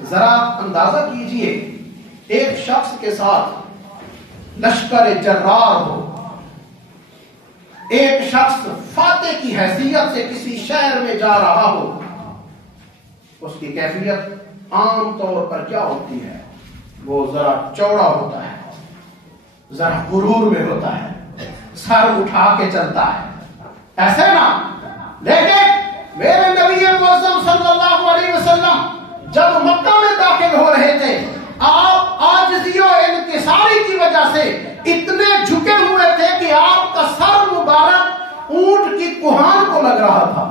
ذرا اندازہ کیجئے ایک شخص کے ساتھ لشکر جرار ہو، ایک شخص فاتح کی حیثیت سے کسی شہر میں جا رہا ہو، اس کی کیفیت عام طور پر کیا ہوتی ہے؟ وہ ذرا چوڑا ہوتا ہے، ذرا غرور میں ہوتا ہے، سر اٹھا کے چلتا ہے، ایسے نا؟ لیکن میرے نبی معظم صلی اللہ علیہ وسلم جب مکہ میں داخل ہو رہے تھے، آپ عاجزی و انکساری کی وجہ سے اتنے جھکے ہوئے تھے کہ آپ کا سر مبارک اونٹ کی کوہان کو لگ رہا تھا۔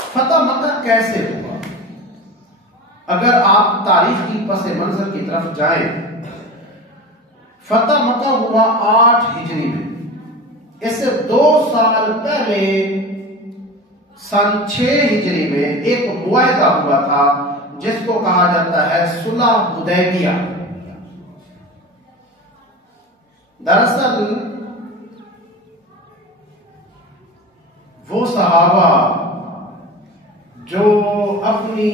فتح مکہ کیسے ہوا؟ اگر آپ تاریخ کی پس منظر کی طرف جائیں، فتح مکہ ہوا 8 ہجری میں۔ اس سے 2 سال پہلے سن 6 ہجری میں ایک معاہدہ ہوا تھا جس کو کہا جاتا ہے صلح حدیبیہ۔ دراصل وہ صحابہ جو اپنی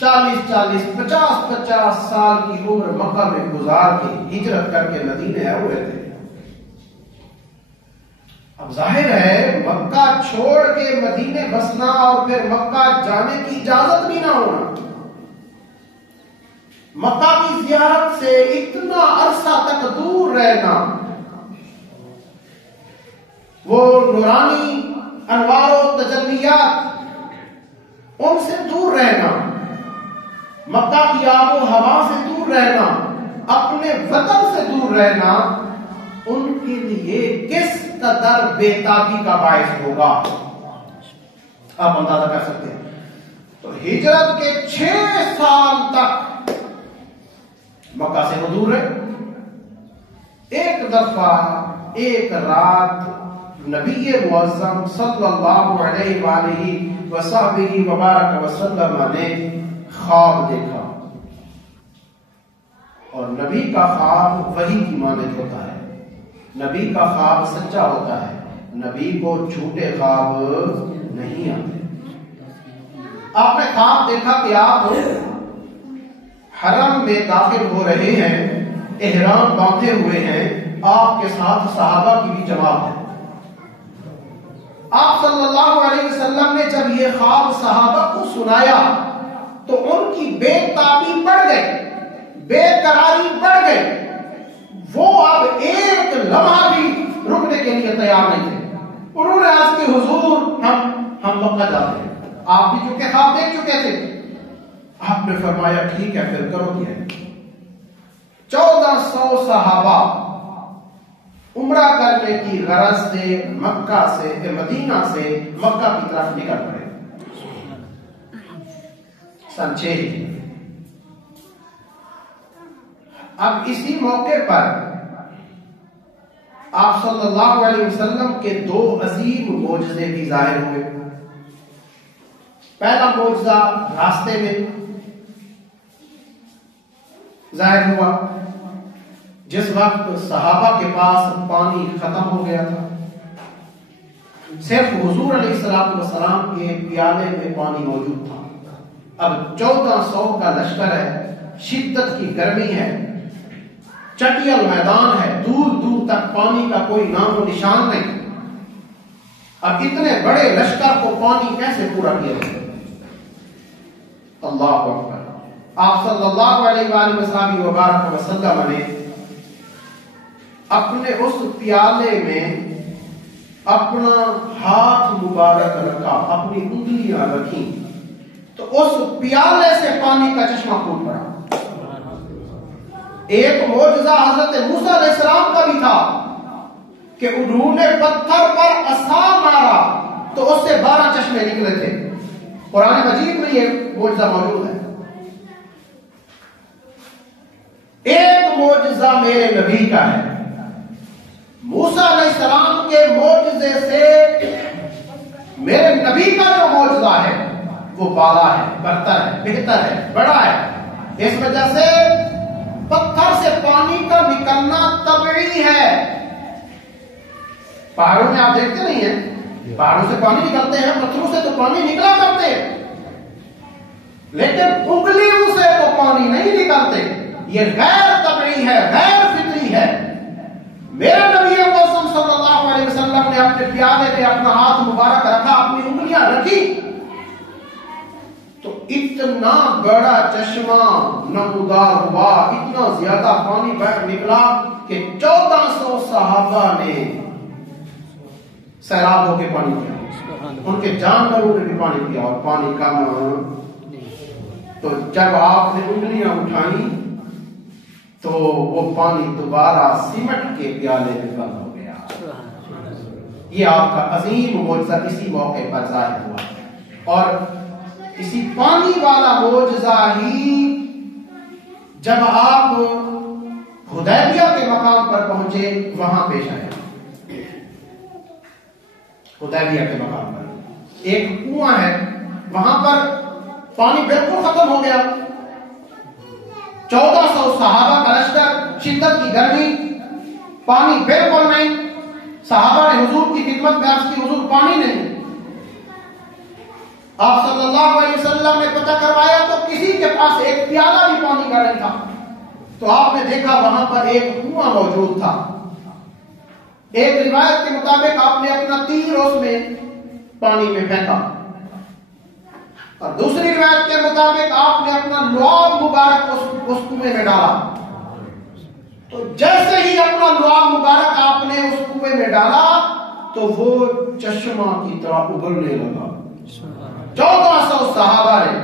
50 سال کی عمر مکہ میں گزار کے ہجرت کر کے مدینے آئے ہوئے تھے، اب ظاہر ہے مکہ چھوڑ کے مدینے بسنا اور پھر مکہ جانے کی اجازت بھی نہ ہونا، مکہ کی زیارت سے اتنا عرصہ تک دور رہنا، وہ نورانی انوار و تجلیات ان سے دور رہنا، مکہ کی آب و ہوا سے دور رہنا، اپنے وطن سے دور رہنا، ان کے لیے کس قدر بے تابی کا باعث ہوگا آپ اندازہ کر سکتے ہیں۔ تو ہجرت کے 6 سال تک مکہ سے وہ دور رہے۔ ایک دفعہ ایک رات نبی معظم صلی اللہ علیہ وآلہ وصحبہ وبارک وسلم نے خواب دیکھا، اور نبی کا خواب وحی کی مانند ہوتا ہے، نبی کا خواب سچا ہوتا ہے، نبی کو جھوٹے خواب نہیں آتے۔ آپ نے خواب دیکھا کہ آپ حرم میں داخل ہو رہے ہیں، احرام باندھے ہوئے ہیں، آپ کے ساتھ صحابہ کی بھی جماعت ہے۔ آپ صلی اللہ علیہ وسلم نے جب یہ خواب صحابہ کو سنایا تو ان کی بے تابی بڑھ گئی، بے قراری بڑھ گئی، وہ اب ایک لمحہ بھی رکنے کے لیے تیار نہیں تھے۔ انہوں نے آج کے حضور ہم مکہ جاتے ہیں، آپ بھی چونکہ خواب دیکھ چکے تھے، آپ نے فرمایا ٹھیک ہے پھر کرو کیا ہے۔ 1400 صحابہ عمرہ کرنے کی غرض سے مکہ سے مدینہ سے مکہ کی طرف نکل پڑے سن 6۔ اب اسی موقع پر آپ صلی اللہ علیہ وسلم کے 2 عظیم معجزے بھی ظاہر ہوئے۔ پہلا معجزہ راستے میں ظاہر ہوا جس وقت صحابہ کے پاس پانی ختم ہو گیا تھا، صرف حضور علیہ السلام کے پیالے میں پانی موجود تھا۔ اب 1400 کا لشکر ہے، شدت کی گرمی ہے، چٹیل میدان ہے، دور دور تک پانی کا کوئی نام و نشان نہیں۔ اب اتنے بڑے لشکر کو پانی کیسے پورا کیا جائے؟ اللہ اکبر۔ آپ صلی اللہ علیہ وآلہ وبارک وسلم نے اپنے اس پیالے میں اپنا ہاتھ مبارک رکھا، اپنی انگلیاں رکھیں تو اس پیالے سے پانی کا چشمہ پھوٹ پڑا۔ ایک معجزہ حضرت موسیٰ علیہ السلام کا بھی تھا کہ انہوں نے پتھر پر عصا مارا تو اس سے 12 چشمے نکلے تھے۔ قرآن مجید میں یہ معجزہ موجود ہے۔ ایک معجزہ میرے نبی کا ہے، موسیٰ علیہ السلام کے معجزے سے میرے نبی کا جو معجزہ ہے وہ بالا ہے، برتر ہے، بہتر ہے، بڑا ہے۔ اس وجہ سے پتھر سے پانی کا نکلنا طبعی ہے۔ پہاڑوں میں آپ دیکھتے نہیں ہیں، پہاڑوں سے پانی نکلتے ہیں، پتھروں سے تو پانی نکلا کرتے ہیں، لیکن انگلیوں سے تو پانی نہیں نکلتے. یہ غیر طبعی ہے، غیر فطری ہے. میرے نبی اکرم صلی اللہ علیہ وسلم نے اپنے پیالے پہ اپنا ہاتھ مبارک رکھا، اپنی انگلیاں رکھی تو اتنا بڑا چشمہ نمودار ہوا، اتنا زیادہ پانی بہہ نکلا کہ 1400 صحابہ نے سیلاب ہو کے پانی پیا. ان کے جانوروں نے بھی پانی پیا اور پانی کم. تو جب آپ نے انگلیاں اٹھائیں تو وہ پانی دوبارہ سمٹ کے پیالے میں بند ہو گیا. یہ آپ کا عظیم معجزہ اسی موقع پر ظاہر ہوا. اور اسی پانی والا معجزہ ہی جب آپ حدیبیہ کے مقام پر پہنچے وہاں پیش آیا. حدیبیہ کے مقام پر ایک کنواں ہے، وہاں پر پانی بالکل ختم ہو گیا. 1400 صحابہ کا لشکر، شدت کی گرمی، پانی بالکل نہیں. صحابہ نے حضور کی خدمت میں عرض کی، حضور پانی نہیں. آپ صلی اللہ علیہ وسلم نے پتہ کروایا تو کسی کے پاس ایک پیالہ بھی پانی کا نہیں تھا. تو آپ نے دیکھا وہاں پر ایک کنواں موجود تھا. ایک روایت کے مطابق آپ نے اپنا تیر اس میں پانی میں پھینکا، اور دوسری روایت کے مطابق آپ نے اپنا لعاب مبارک اس کنویں میں ڈالا. تو جیسے ہی اپنا لعاب مبارک آپ نے اس کنویں میں ڈالا تو وہ چشمہ کی طرح ابلنے لگا. 1400 صحابہ نے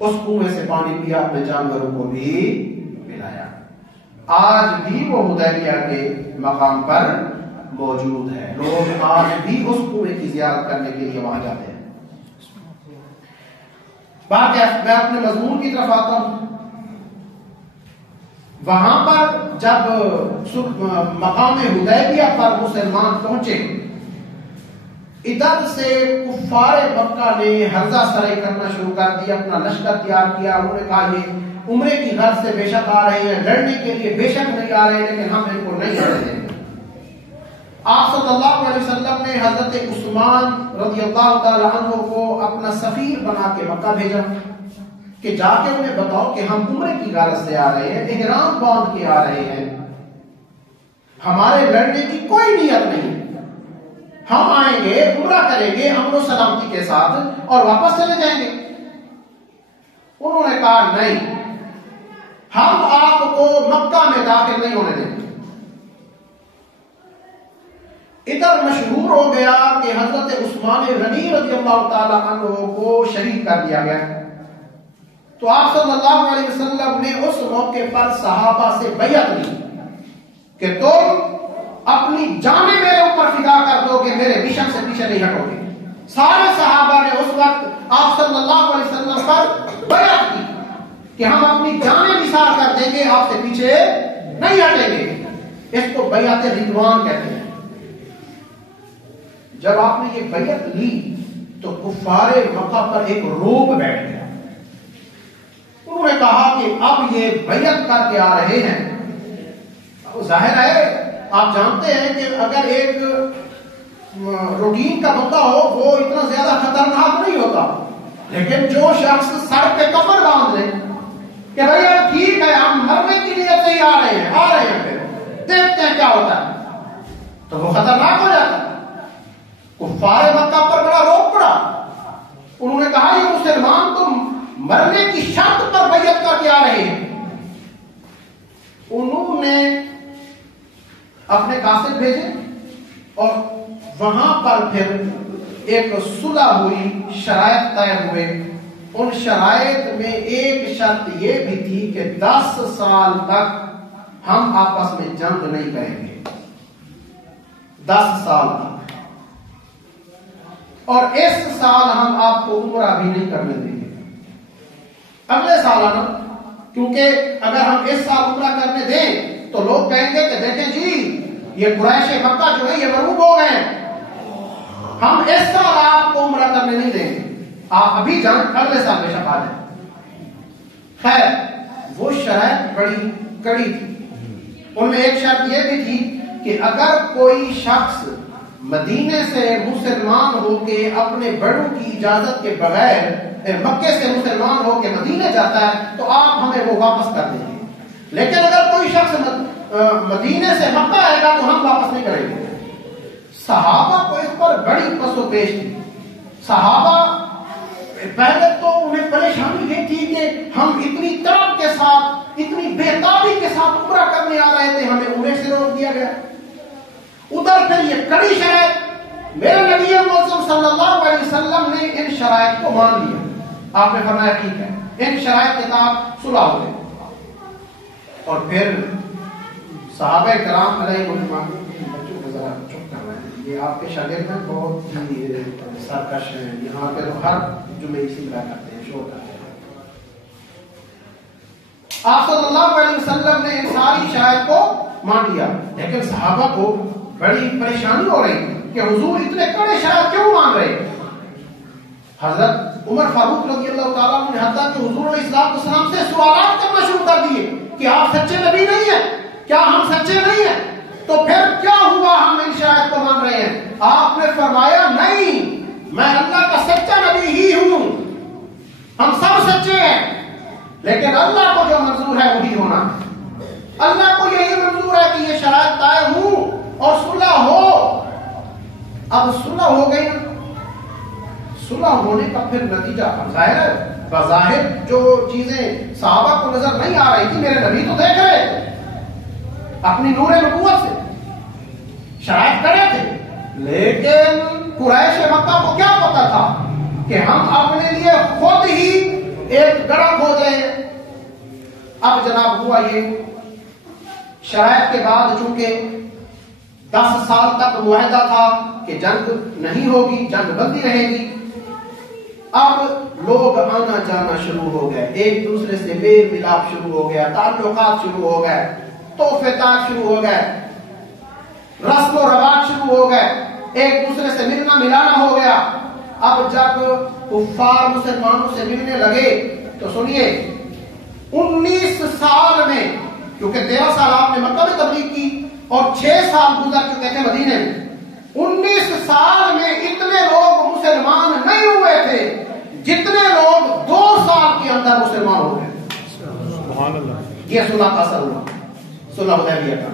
اس کنویں سے پانی پیا، اپنے جانوروں کو بھی پلایا. آج بھی وہ حدیبیہ کے مقام پر موجود ہے. لوگ آج بھی اس کنویں کی زیارت کرنے کے لیے وہاں جاتے ہیں. بات میں اپنے مضمون کی طرف آتا ہوں. وہاں پر جب مقام حدیبیہ پر مسلمان پہنچے، ادھر سے کفار مکہ نے ہرزہ سرائی کرنا شروع کر دیا، اپنا لشکر تیار کیا. انہوں نے کہا یہ عمرے کی غرض سے بے شک آ رہے ہیں، لڑنے کے لیے بے شک نہیں آ رہے، لیکن ہم ان کو نہیں آنے دیں گے. آپ صلی اللہ علیہ وسلم نے حضرت عثمان رضی اللہ تعالی عنہ کو اپنا سفیر بنا کے مکہ بھیجا کہ جا کے انہیں بتاؤ کہ ہم عمرے کی غرض سے آ رہے ہیں، احرام باندھ کے آ رہے ہیں، ہمارے لڑنے کی کوئی نیت نہیں، ہم آئیں گے، عمرہ کریں گے امن و سلامتی کے ساتھ اور واپس چلے جائیں گے. انہوں نے کہا نہیں، ہم آپ کو مکہ میں داخل نہیں ہونے دیں گے. ادھر مشہور ہو گیا کہ حضرت عثمان غنی رضی اللہ تعالی عنہ کو شہید کر دیا گیا. تو آپ صلی اللہ علیہ وسلم نے اس موقع پر صحابہ سے بیعت لی کہ تم اپنی جانیں میرے اوپر فدا کر دو کہ میرے مشن سے پیچھے نہیں ہٹو گے. سارے صحابہ نے اس وقت آپ صلی اللہ علیہ وسلم پر بیعت کی کہ ہم اپنی جانیں نثار کر دیں گے، آپ سے پیچھے نہیں ہٹیں گے. اس کو بیعت رضوان کہتے ہیں. جب آپ نے یہ بیعت لی تو کفار مکہ پر ایک روب بیٹھ گیا. انہوں نے کہا کہ اب یہ بیعت کر کے آ رہے ہیں. ظاہر ہے آپ جانتے ہیں کہ اگر ایک روٹین کا بندہ ہو وہ اتنا زیادہ خطرناک نہیں ہوتا، لیکن جو شخص سر پہ کفن باندھ لے کہ بھائی یار ٹھیک ہے ہم مرنے کی نیت سے ہی آ رہے ہیں پھر دیکھتے ہیں کیا ہوتا ہے، تو وہ خطرناک ہو جاتا ہے. کفار مکہ پر بڑا روک پڑا. انہوں نے کہا یہ مسلمان تو مرنے کی شرط پر بیعت کر کے آ رہے ہیں. انہوں نے اپنے قاصد بھیجے اور وہاں پر پھر ایک صلح ہوئی، شرائط طے ہوئے. ان شرائط میں ایک شرط یہ بھی تھی کہ 10 سال تک ہم آپس میں جنگ نہیں کریں گے. 10 سال تک. اور اس سال ہم آپ کو عمرہ بھی نہیں کرنے دیں گے. اگلے سال آنا، کیونکہ اگر ہم اس سال عمرہ کرنے دیں تو لوگ کہیں گے کہ دیکھیں جی یہ قریش مکہ جو ہے یہ مرعوب ہو گئے ہیں، ہم اس سال آپ کو عمرہ کرنے نہیں دیں گے، آپ ابھی جان اگلے سال بے شک آ جائیں. خیر وہ شرائط بڑی کڑی تھی. ان میں ایک شرط یہ بھی تھی کہ اگر کوئی شخص مدینے سے مسلمان ہو کے اپنے بڑوں کی اجازت کے بغیر مکے سے مسلمان ہو کے مدینے جاتا ہے تو آپ ہمیں وہ واپس کر دیں گے، لیکن اگر کوئی شخص مدینے سے مکہ آئے گا تو ہم واپس نہیں کریں گے۔ صحابہ کو اس پر بڑی پس و پیش تھی۔ صحابہ پہلے تو انہیں پریشانی یہ تھی کہ ہم اتنی طرف کے ساتھ، اتنی بےتابی کے ساتھ عمرہ کرنے آ رہے تھے، ہمیں عمرے سے روک دیا گیا۔ ادھر پھر یہ کڑی شرائط، میرے نبی معظم صلی اللہ علیہ وسلم نے ان شرائط کو مان لیا۔ آپ نے فرمایا ٹھیک ہے، ان شرائط کے ساتھ صلح ہو گئی۔ اور پھر صحابہ کرام علیہ الرحمن، بچوں کو ذرا چپ کر رہے ہیں، یہ آپ کے شاگرد ہیں، بہت ہی سرکش ہیں، یہاں پہ تو ہر جمعے اسی طرح کرتے ہیں، شور کرتے ہیں۔ آپ صلی اللہ علیہ وسلم نے ان ساری شرائط کو مان لیا، لیکن صحابہ کو بڑی پریشانی ہو رہی کہ حضور اتنے کڑے شرائط کیوں مان رہے ہیں؟ حضرت عمر فاروق رضی اللہ تعالیٰ عنہ نے حتیٰ کہ حضور علیہ السلام سے سوالات کرنا شروع کر دیے کہ آپ سچے نبی نہیں ہیں، کیا ہم سچے نہیں ہیں؟ تو پھر کیا ہوا ہم ان شرائط کو مان رہے ہیں؟ آپ نے فرمایا نہیں، میں اللہ کا سچا نبی ہی ہوں، ہم سب سچے ہیں، لیکن اللہ کو جو منظور ہے وہی ہونا ہے۔ اللہ کو یہی منظور ہے کہ یہ شرائط طے ہوں اور صلح ہو۔ اب صلح ہو گئی، صلح ہونے کا پھر نتیجہ ظاہر ہے، بظاہر جو چیزیں صحابہ کو نظر نہیں آ رہی تھی، میرے نبی تو دیکھ رہے تھے اپنی نور نبوت سے، شرائط کرے تھے، لیکن قریش مکہ کو کیا پتا تھا کہ ہم اپنے لیے خود ہی ایک گڑھ ہو جائیں۔ اب جناب ہوا یہ، شرائط کے بعد چونکہ 10 سال تک معاہدہ تھا کہ جنگ نہیں ہوگی، جنگ بندی رہے گی، اب لوگ آنا جانا شروع ہو گئے، ایک دوسرے سے میل ملاپ شروع ہو گیا، تعلقات شروع ہو گئے، تحفات شروع ہو گئے، رسم و رواج شروع ہو گئے، ایک دوسرے سے ملنا ملانا ہو گیا۔ اب جب کفار مسلمانوں سے ملنے لگے تو سنیے، 19 سال میں، کیونکہ 13 سال آپ نے مکہ میں تبلیغ کی اور 6 سال گزر چکے تھے مدینے میں، 19 سال میں اتنے لوگ مسلمان نہیں ہوئے تھے جتنے لوگ 2 سال کے اندر مسلمان ہو گئے۔ سبحان اللہ۔ یہ صلح کا اثر ہوا، صلح حدیبیہ کا،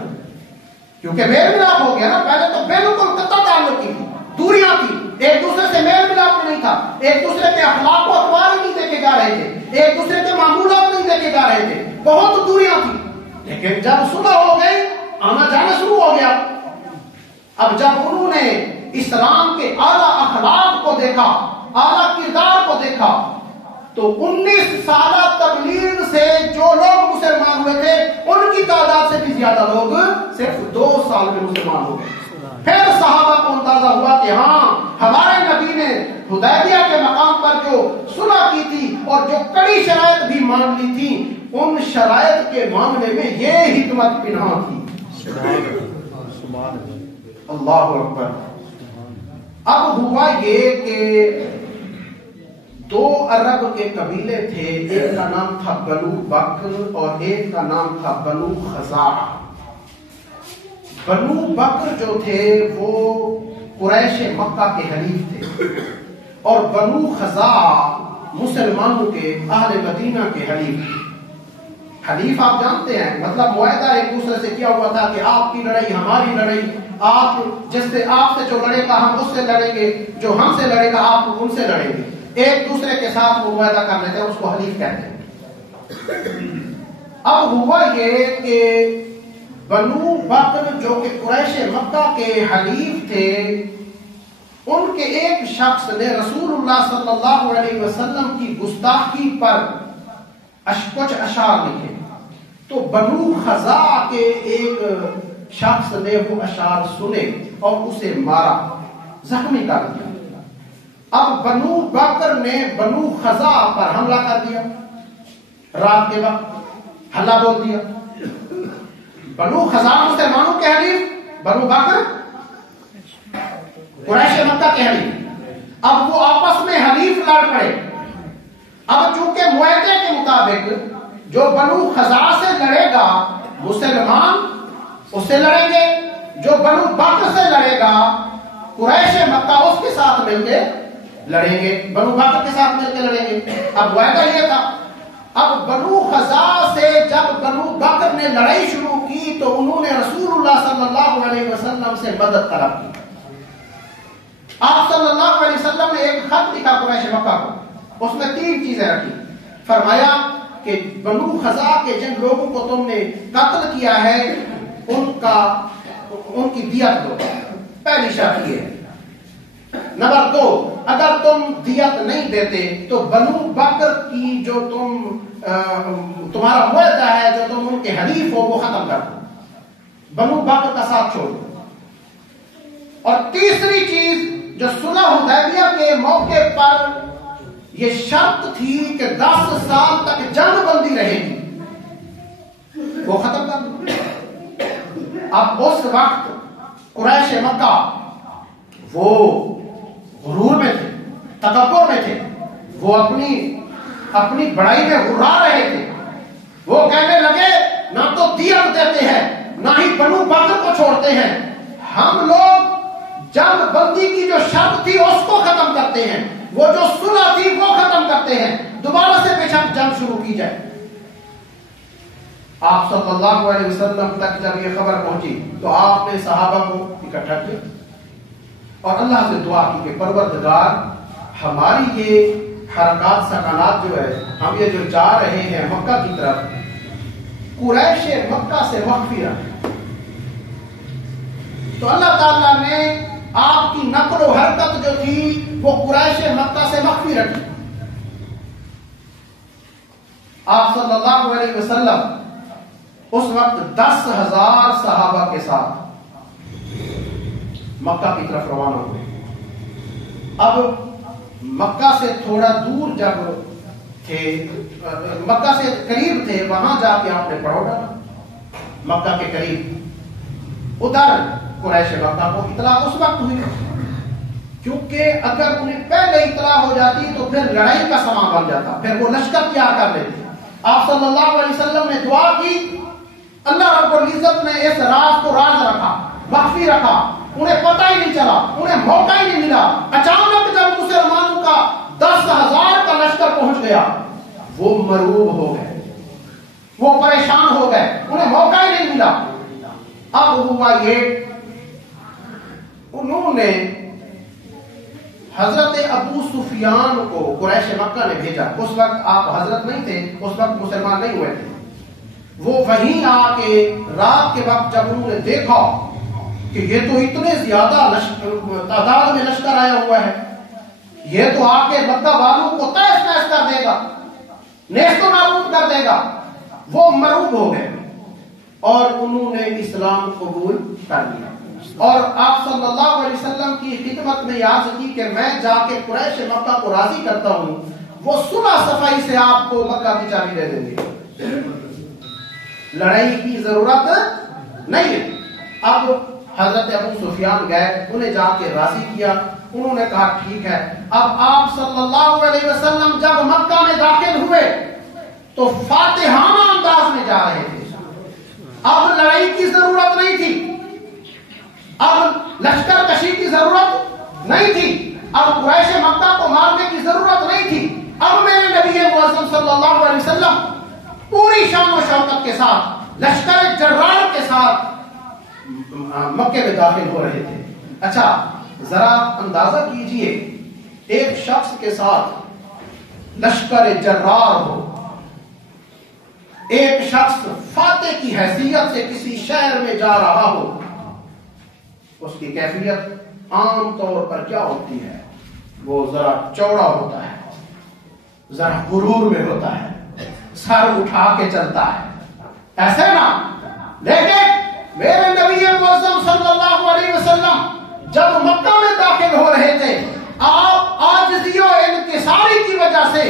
کیونکہ میل ملاپ ہو گیا نا۔ پہلے تو بالکل قطع تعلق کی تھی، دوریاں تھی، ایک دوسرے سے میل ملاپ نہیں تھا، ایک دوسرے کے اخلاق و اطوار نہیں دیکھے جا رہے تھے، ایک دوسرے کے معمولات نہیں دیکھے جا رہے تھے، بہت دوریاں تھی۔ لیکن جب صلح ہو گئی، آنا جانا شروع ہو گیا۔ اب جب انہوں نے اسلام کے اعلیٰ اخلاق کو دیکھا، اعلیٰ کردار کو دیکھا، تو 19 سالہ تبلیغ سے جو لوگ مسلمان ہوئے تھے ان کی تعداد سے بھی زیادہ لوگ صرف 2 سال میں مسلمان ہو گئے۔ پھر صحابہ کو اندازہ ہوا کہ ہاں، ہمارے نبی نے حدیبیہ کے مقام پر جو صلح کی تھی اور جو کڑی شرائط بھی مان لی تھی، ان شرائط کے معاملے میں یہ حکمت پنہاں تھی۔ اللہ اکبر۔ اب ہوا یہ کہ 2 عرب کے قبیلے تھے، ایک کا نام تھا بنو بکر اور ایک کا نام تھا بنو خزاعہ۔ بنو بکر جو تھے وہ قریش مکہ کے حلیف تھے، اور بنو خزاعہ مسلمانوں کے اہل مدینہ کے حلیف تھے۔ حلیف آپ جانتے ہیں، مطلب معاہدہ ایک دوسرے سے کیا ہوا تھا کہ آپ کی لڑائی ہماری لڑائی، آپ جس سے آپ سے جو لڑے گا ہم اس سے لڑیں گے، جو ہم سے لڑے گا آپ ان سے لڑیں گے، ایک دوسرے کے ساتھ وہ معاہدہ کر لیتے ہیں، اس کو حلیف کہتے ہیں۔ اب ہوا یہ کہ بنو بکر جو کہ قریش مکہ کے حلیف تھے، ان کے ایک شخص نے رسول اللہ صلی اللہ علیہ وسلم کی گستاخی پر کچھ اشعار لکھے، تو بنو خزاعہ کے ایک شخص نے وہ اشعار سنے اور اسے مارا، زخمی کر دیا۔ اب بنو بکر نے بنو خزاعہ پر حملہ کر دیا، رات کے وقت حلہ بول دیا۔ بنو خزاعہ مسلمانوں کے حلیف، بنو بکر قریش مکہ کے حلیف۔ اب وہ آپس میں حلیف لڑ پڑے۔ اب چونکہ معاہدے کے مطابق جو بنو خزاعہ سے لڑے گا مسلمان اس سے لڑیں گے، جو بنو بکر سے لڑے گا قریش مکہ اس کے ساتھ مل کے لڑیں گے، بنو بکر کے ساتھ مل کے لڑیں گے. اب وعدہ یہ تھا. اب بنو خزاع سے جب بنو بکر نے لڑائی شروع کی تو انہوں نے رسول اللہ صلی اللہ علیہ وسلم سے مدد طلب کی. آپ صلی اللہ علیہ وسلم نے ایک خط لکھا قریش مکہ کو، اس میں 3 چیزیں رکھی. فرمایا کہ بنو خزاع کے جن لوگوں کو تم نے قتل کیا ہے ان کی دیت دو. پہلی شرط یہ ہے. نمبر 2، اگر تم دیت نہیں دیتے تو بنو بکر کی جو تمہارا معاہدہ ہے، جو تم ان کے حلیف ہو، وہ ختم کر دو، بنو بکر کا ساتھ چھوڑ دو. اور تیسری چیز جو صلح حدیبیہ کے موقع پر یہ شرط تھی کہ 10 سال تک جنگ بندی رہے گی، وہ ختم کر دو. اب اس وقت قریش مکہ وہ غرور میں تھے، تکبر میں تھے، وہ اپنی بڑائی میں غرا رہے تھے. وہ کہنے لگے نہ تو دیت دیتے ہیں نہ ہی بنو بکر کو چھوڑتے ہیں، ہم لوگ جنگ بندی کی جو شرط تھی اس کو ختم کرتے ہیں، وہ جو صلح تھی وہ ختم کرتے ہیں، دوبارہ سے بے شک جنگ شروع کی جائے. آپ صلی اللہ علیہ وسلم تک جب یہ خبر پہنچی تو آپ نے صحابہ کو اکٹھا کیا اور اللہ سے دعا کی کہ پروردگار، ہماری یہ حرکات سکنات جو ہے، ہم یہ جو جا رہے ہیں مکہ کی طرف، قریش مکہ سے مخفی رکھ. تو اللہ تعالیٰ نے آپ کی نقل و حرکت جو تھی وہ قریش مکہ سے مخفی رکھی. آپ صلی اللہ علیہ وسلم اس وقت 10,000 صحابہ کے ساتھ مکہ کی طرف روانہ ہوئے. اب مکہ سے تھوڑا دور جب تھے، مکہ سے قریب تھے، وہاں جا کے آپ نے پڑاؤ ڈالا. مکہ کے قریب ادھر قریش مکہ کو اطلاع اس وقت ہوئی، کیونکہ اگر انہیں پہلے اطلاع ہو جاتی تو پھر لڑائی کا سامان بن جاتا، پھر وہ لشکر کیا کر لیتے. آپ صلی اللہ علیہ وسلم نے دعا کی، اللہ رب العزت نے اس راز کو راز رکھا، مخفی رکھا، انہیں پتہ ہی نہیں چلا، انہیں موقع ہی نہیں ملا. اچانک جب مسلمانوں کا 10,000 کا لشکر پہنچ گیا، وہ مرعوب ہو گئے، وہ پریشان ہو گئے، انہیں موقع ہی نہیں ملا. اب ہوا یہ، انہوں نے حضرت ابو سفیان کو قریش مکہ نے بھیجا. اس وقت آپ حضرت نہیں تھے، اس وقت مسلمان نہیں ہوئے تھے. وہ وہیں آ کے رات کے وقت جب انہوں نے دیکھا کہ یہ تو اتنے زیادہ تعداد میں لشکر آیا ہوا ہے، یہ تو آ کے مکہ والوں کو تہس نہس کر دے گا، نیست و نابود کر دے گا، وہ مرعوب ہو گئے اور انہوں نے اسلام قبول کر لیا. اور آپ صلی اللہ علیہ وسلم کی خدمت میں یاد کی کہ میں جا کے قریش مکہ کو راضی کرتا ہوں، وہ صلح صفائی سے آپ کو مکہ کی چابی دے دیں گے، لڑائی کی ضرورت نہیں ہے. اب حضرت ابو سفیان گئے، انہیں جا کے راضی کیا. انہوں نے کہا ٹھیک ہے. اب آپ صلی اللہ علیہ وسلم جب مکہ میں داخل ہوئے تو فاتحانہ انداز میں جا رہے تھے. اب لڑائی کی ضرورت نہیں تھی، اب لشکر کشی کی ضرورت نہیں تھی، اب قریش مکہ کو مارنے کی ضرورت نہیں تھی. اب میرے نبی معظم صلی اللہ علیہ وسلم پوری شان و شوکت کے ساتھ لشکر جرار کے ساتھ مکے میں داخل ہو رہے تھے. اچھا ذرا اندازہ کیجئے، ایک شخص کے ساتھ لشکر جرار ہو، ایک شخص فاتح کی حیثیت سے کسی شہر میں جا رہا ہو، اس کی کیفیت عام طور پر کیا ہوتی ہے؟ وہ ذرا چوڑا ہوتا ہے، ذرا غرور میں ہوتا ہے، سر اٹھا کے چلتا ہے، ایسے نا. لیکن میرے نبی معظم صلی اللہ علیہ وسلم جب مکہ میں داخل ہو رہے تھے، آپ عاجزی و انکساری کی وجہ سے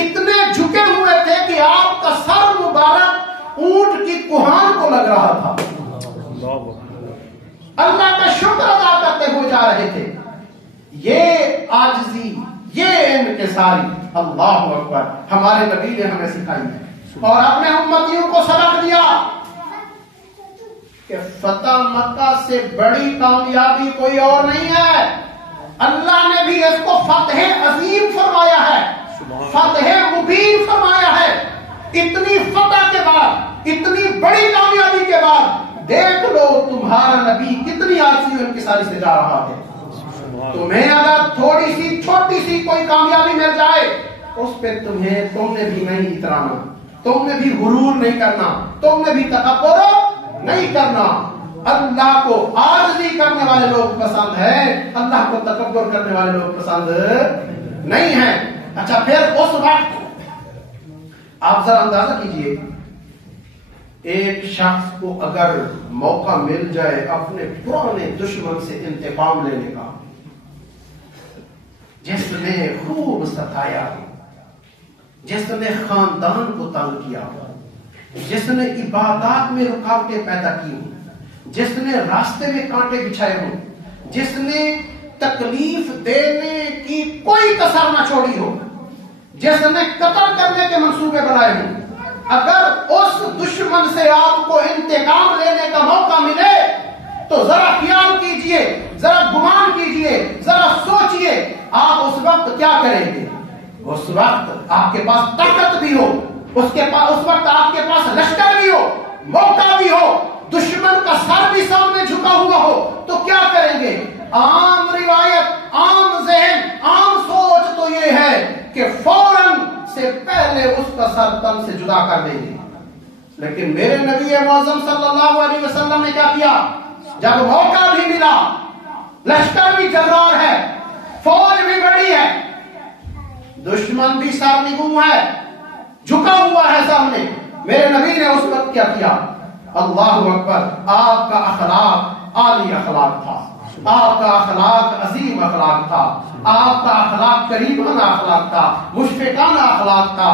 اتنے جھکے ہوئے تھے کہ آپ کا سر مبارک اونٹ کی کوہان کو لگ رہا تھا. اللہ کا شکر ادا کرتے ہوئے جا رہے تھے. یہ عاجزی، یہ انکساری، اللہ اکبر، ہمارے نبی نے ہمیں سکھائی ہے اور اپنے امتیوں کو سبق دیا کہ فتح مکہ سے بڑی کامیابی کوئی اور نہیں ہے. اللہ نے بھی اس کو فتح عظیم فرمایا ہے، فتح مبین فرمایا ہے۔ اتنی فتح کے بعد، اتنی بڑی کامیابی کے بعد دیکھ لو تمہارا نبی کتنی آلسی اور انکساری سے جا رہا ہے۔ تمہیں اگر تھوڑی سی چھوٹی سی کوئی کامیابی مل جائے اس پہ تم نے بھی نہیں اترانا، تم نے بھی غرور نہیں کرنا، تم نے بھی تکبر نہیں کرنا۔ اللہ کو عاجزی کرنے والے لوگ پسند ہیں، اللہ کو تکبر کرنے والے لوگ پسند نہیں ہیں۔ اچھا پھر اس وقت آپ ذرا اندازہ کیجئے، ایک شخص کو اگر موقع مل جائے اپنے پرانے دشمن سے انتقام لینے کا، جس نے خوب ستایا، جس نے خاندان کو تنگ کیا، جس نے عبادات میں رکاوٹیں پیدا کی ہوں، جس نے راستے میں کانٹے بچھائے ہوں، جس نے تکلیف دینے کی کوئی کسر نہ چھوڑی ہو، جس نے قتل کرنے کے منصوبے بنائے ہوں، اگر اس دشمن سے آپ کو انتقام لینے کا موقع ملے تو ذرا خیال کیجئے، ذرا گمان کیجئے، ذرا سوچئے آپ اس وقت کیا کریں گے۔ اس وقت آپ کے پاس طاقت بھی ہو، اس وقت آپ کے پاس لشکر بھی ہو، موقع بھی ہو، دشمن کا سر بھی سامنے جھکا ہوا ہو تو کیا کریں گے؟ عام روایت، عام ذہن، عام سوچ تو یہ ہے کہ فوراً سے پہلے اس کا سر تن سے جدا کر دیں گے۔ لیکن میرے نبی معظم صلی اللہ علیہ وسلم نے کیا کیا؟ جب موقع بھی ملا، لشکر بھی جرار ہے، فوج بھی بڑی ہے، دشمن بھی سرنگوں ہے، جھکا ہوا ہے سامنے، میرے نبی نے اس وقت کیا کیا؟ اللہ اکبر! آپ کا اخلاق عالی اخلاق تھا، آپ کا اخلاق عظیم اخلاق تھا، آپ کا اخلاق کریمانہ اخلاق تھا، مشفقانہ اخلاق تھا،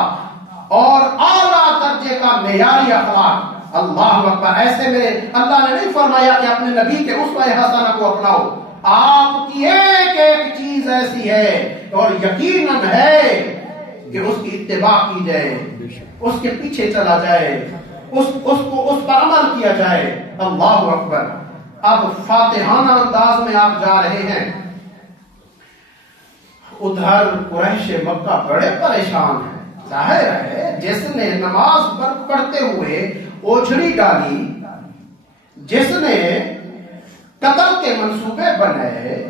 اور اعلیٰ درجے کا معیاری اخلاق۔ اللہ اکبر! ایسے میں اللہ نے نہیں فرمایا کہ اپنے نبی کے اسوہ حسنہ کو اپناؤ، آپ کی ایک ایک چیز ایسی ہے اور یقیناً ہے کہ اس کی اتباع کی جائے، اس کے پیچھے چلا جائے، اس پر عمل کیا جائے۔ اللہ اکبر! اب فاتحانہ انداز میں آپ جا رہے ہیں، ادھر قریش مکہ بڑے پریشان ہیں، ظاہر ہے جس نے نماز پڑھتے ہوئے اوجھڑی ڈالی، جس نے قتل کے منصوبے بنائے،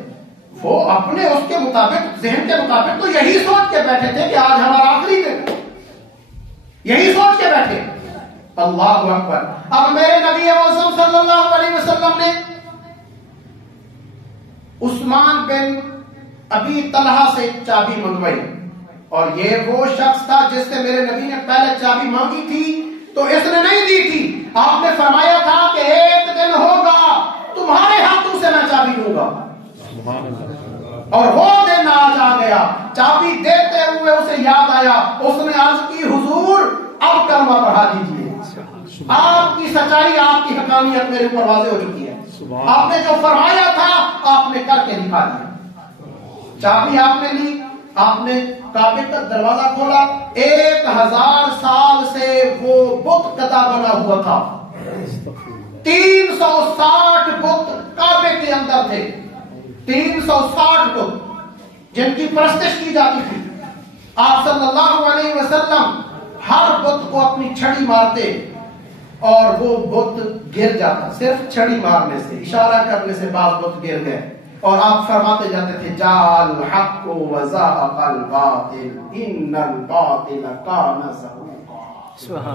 وہ اپنے اس کے مطابق، ذہن کے مطابق تو یہی سوچ کے بیٹھے تھے کہ آج ہمارا آخری دن، یہی سوچ کے بیٹھے۔ اللہ اکبر! اب میرے نبی معظم صلی اللہ علیہ وسلم نے عثمان بن ابی طلحہ سے چابی منگوائی، اور یہ وہ شخص تھا جس سے میرے نبی نے پہلے چابی مانگی تھی تو اس نے نہیں دی تھی۔ آپ نے فرمایا تھا کہ ایک دن ہوگا تمہارے ہاتھوں سے میں چابی دوں گا، اور وہ دن آج آ گیا۔ چابی دیتے ہوئے اسے یاد آیا، اس نے عرض کی حضور اب کلمہ پڑھا دیجیے، آپ کی سچائی، آپ کی حقانیت میرے اوپر واضح ہو چکی ہے، آپ نے جو فرمایا تھا آپ نے کر کے دکھا دیا۔ چابی آپ نے لی، آپ نے کعبے کا دروازہ کھولا، 1000 سال سے وہ بت قطع بنا ہوا تھا، 360 بت کعبے کے اندر تھے، 360 بت جن کی پرستش کی جاتی تھی۔ آپ صلی اللہ علیہ وسلم ہر بت کو اپنی چھڑی مارتے اور وہ بت گر جاتا، صرف چھڑی مارنے سے، اشارہ کرنے سے بعض بت گر گئے، اور آپ فرماتے جاتے تھے جاء الحق وزهق الباطل ان الباطل كان زهوقا۔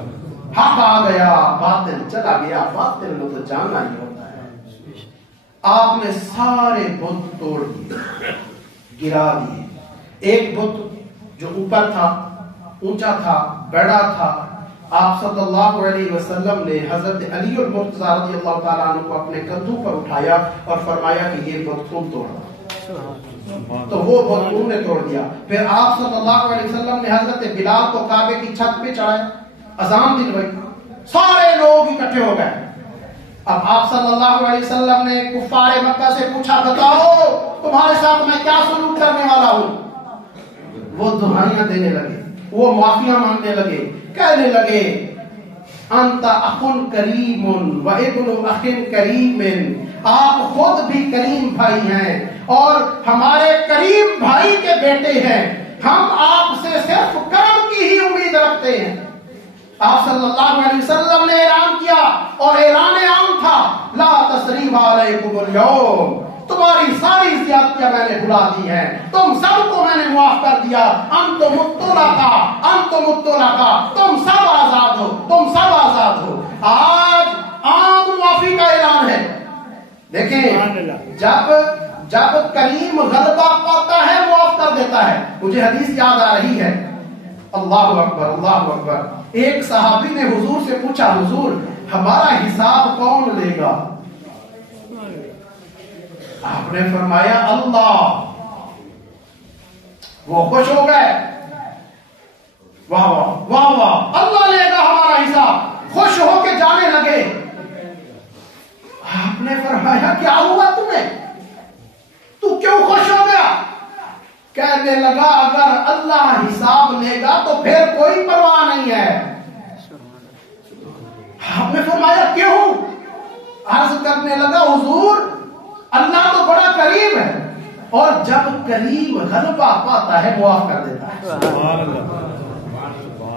حق آ گیا، باطل چلا گیا، باطل میں تو جانا ہی ہوتا ہے۔ آپ نے سارے بت توڑ دیے، گرا دیے۔ ایک بت جو اوپر تھا، اونچا تھا، بڑا تھا، آپ صلی اللہ علیہ وسلم نے حضرت علی المرتضی رضی اللہ تعالیٰ عنہ کو اپنے کندھوں پر اٹھایا اور فرمایا کہ یہ بت تم توڑنا، تو وہ بت انہوں نے توڑ دیا۔ پھر آپ صلی اللہ علیہ وسلم نے حضرت بلال کو کعبے کی چھت پہ چڑھایا، اذان دلوائی، سارے لوگ اکٹھے ہو گئے۔ اب آپ صلی اللہ علیہ وسلم نے کفار مکہ سے پوچھا بتاؤ تمہارے ساتھ میں کیا سلوک کرنے والا ہوں؟ وہ دہائیاں دینے لگے، وہ معافیاں مانگنے لگے، کہنے لگے انت اخن کریم و ابن اخن کریم، آپ خود بھی کریم بھائی ہیں اور ہمارے کریم بھائی کے بیٹے ہیں، ہم آپ سے صرف کرم کی ہی امید رکھتے ہیں۔ آپ صلی اللہ علیہ وسلم نے اعلان کیا اور اعلان عام تھا، لا تثریب علیکم اليوم، تمہاری ساری زیادتیاں میں نے بھلا دی ہیں، تم سب کو میں نے معاف کر دیا، انتم الطلقاء انتم الطلقاء، تم سب آزاد ہو، تم سب آزاد ہو۔ آج عام معافی کا اعلان ہے۔ دیکھیں جب کریم غلبہ پاتا ہے معاف کر دیتا ہے۔ مجھے حدیث یاد آ رہی ہے، اللہ اکبر اللہ اکبر، ایک صحابی نے حضور سے پوچھا، حضور ہمارا حساب کون لے گا؟ آپ نے فرمایا اللہ۔ وہ خوش ہو گئے، واہ واہ واہ واہ، اللہ لے گا ہمارا حساب، خوش ہو کے جانے لگے۔ آپ نے فرمایا کیا ہوا تمہیں، تو کیوں خوش ہو گیا؟ کہنے لگا اگر اللہ حساب لے گا تو پھر کوئی پرواہ نہیں ہے۔ آپ نے فرمایا کیوں؟ عرض کرنے لگا حضور اللہ تو بڑا کریم ہے، اور جب کریم غلبہ پاتا ہے معاف کر دیتا ہے۔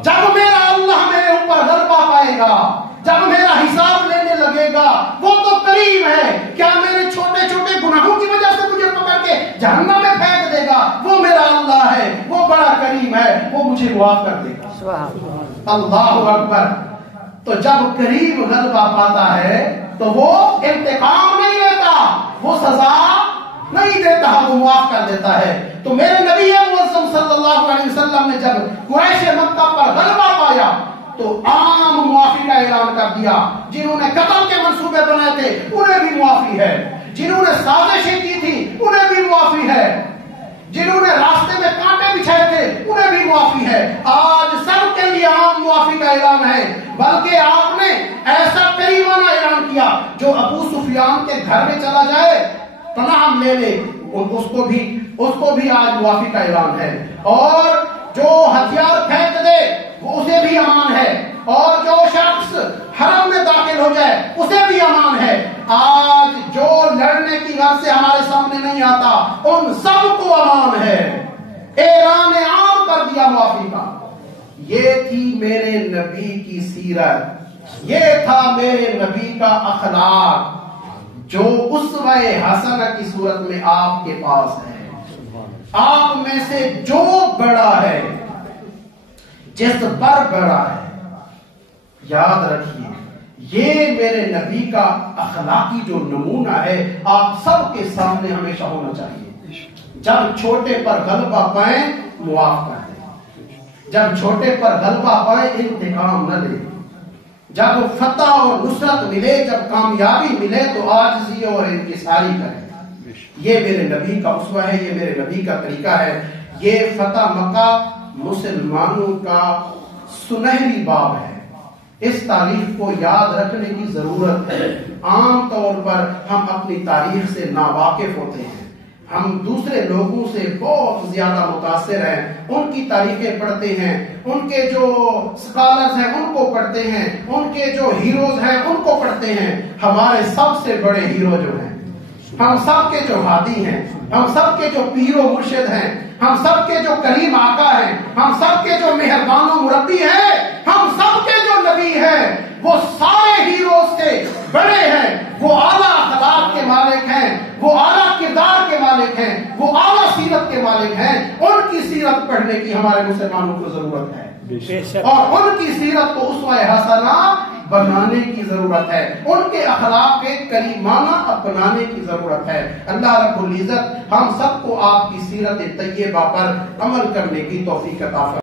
جب میرا اللہ میرے اوپر غلبہ پائے گا، جب میرا حساب لینے لگے گا، وہ تو کریم ہے، کیا میرے چھوٹے چھوٹے گناہوں کی وجہ سے مجھے پکڑ کے جہنم میں پھینک دے گا؟ وہ میرا اللہ ہے، وہ بڑا کریم ہے، وہ مجھے معاف کر دے گا۔ اللہ اکبر۔ تو جب کریم غلبہ پاتا ہے تو وہ انتقام نہیں لیتا، وہ سزا نہیں دیتا، وہ معاف کر دیتا ہے۔ تو میرے نبی معظم صلی اللہ علیہ وسلم نے جب قریش مکہ پر غلبہ پایا تو عام معافی کا اعلان کر دیا۔ جنہوں نے قتل کے منصوبے بنائے تھے انہیں بھی معافی ہے، جنہوں نے سازشیں کی تھی انہیں بھی معافی ہے، جنہوں نے راستے میں کانٹے بچھائے تھے انہیں بھی معافی ہے۔ آج سب کے لیے عام معافی کا اعلان ہے، بلکہ آپ نے ایسا کریمانہ اعلان کیا جو ابو سفیان کے گھر میں چلا جائے پناہ لے لے، اس کو بھی آج معافی کا اعلان ہے، اور جو ہتھیار پھینک دے اسے بھی امان ہے، اور جو شخص حرم میں داخل ہو جائے اسے بھی امان ہے۔ آج جو لڑنے کی غرض سے ہمارے سامنے نہیں آتا ان سب کو امان ہے۔ اعلان عام کر دیا معافی کا۔ یہ تھی میرے نبی کی سیرت، یہ تھا میرے نبی کا اخلاق جو اسوہ حسنہ کی صورت میں آپ کے پاس ہے۔ آپ میں سے جو بڑا ہے، جس پر بڑا ہے، یاد رکھیے یہ میرے نبی کا اخلاقی جو نمونہ ہے آپ سب کے سامنے ہمیشہ ہونا چاہیے۔ جب چھوٹے پر غلبہ پائیں معاف کر دیں، جب چھوٹے پر غلبہ پائیں انتقام نہ لیں، جب فتح اور نصرت ملے، جب کامیابی ملے تو عاجزی اور انکساری کریں۔ یہ میرے نبی کا اسوہ ہے، یہ میرے نبی کا طریقہ ہے۔ یہ فتح مکہ مسلمانوں کا سنہری باب ہے، اس تاریخ کو یاد رکھنے کی ضرورت ہے۔ عام طور پر ہم اپنی تاریخ سے ناواقف ہوتے ہیں، ہم دوسرے لوگوں سے بہت زیادہ متاثر ہیں، ان کی تاریخیں پڑھتے ہیں، ان کے جو اسکالرز ہیں ان کو پڑھتے ہیں، ان کے جو ہیروز ہیں ان کو پڑھتے ہیں۔ ہمارے سب سے بڑے ہیرو جو ہیں، ہم سب کے جو ہادی ہیں، ہم سب کے جو پیر و مرشد ہیں، ہم سب کے جو کریم آقا ہیں، ہم سب کے جو مہربان و مربی ہیں، ہم سب کے جو نبی ہیں، وہ سارے ہیروز سے بڑے ہیں، وہ اعلیٰ اخلاق کے مالک ہیں، وہ اعلیٰ کردار کے مالک ہیں، وہ اعلیٰ سیرت کے مالک ہیں۔ ان کی سیرت پڑھنے کی ہمارے مسلمانوں کو ضرورت ہے، اور ان کی سیرت کو اسوہ حسنہ بنانے کی ضرورت ہے، ان کے اخلاق کریمانہ اپنانے کی ضرورت ہے۔ اللہ رب العزت ہم سب کو آپ کی سیرت طیبہ پر عمل کرنے کی توفیق عطا فرمائے۔